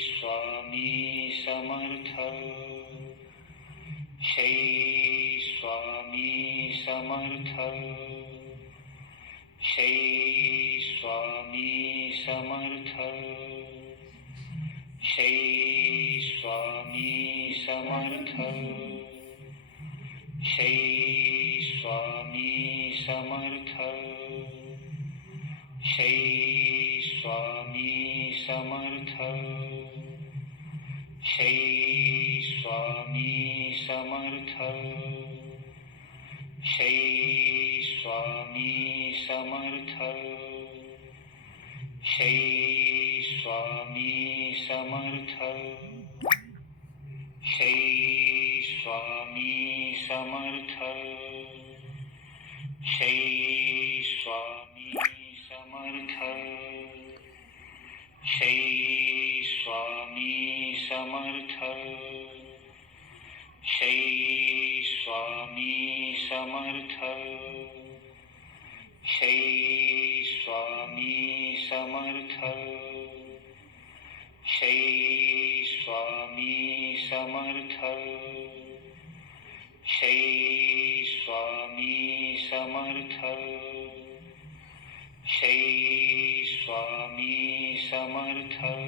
Swami Samarth. Shri Swami Samarth. Shri Swami Samarth. Shri Swami Samarth. Shri Swami Samarth. Shri Swami Samarth. Shri Swami Samarth. Shri Swami Samarth. Shri Swami Samarth. Shri Swami Samarth. Shri Swami Samarth. Samarth. Shri Swami Samarth. Shri Swami Samarth. Shri Swami Samarth. Shri Swami Samarth. Shri Swami Samarth.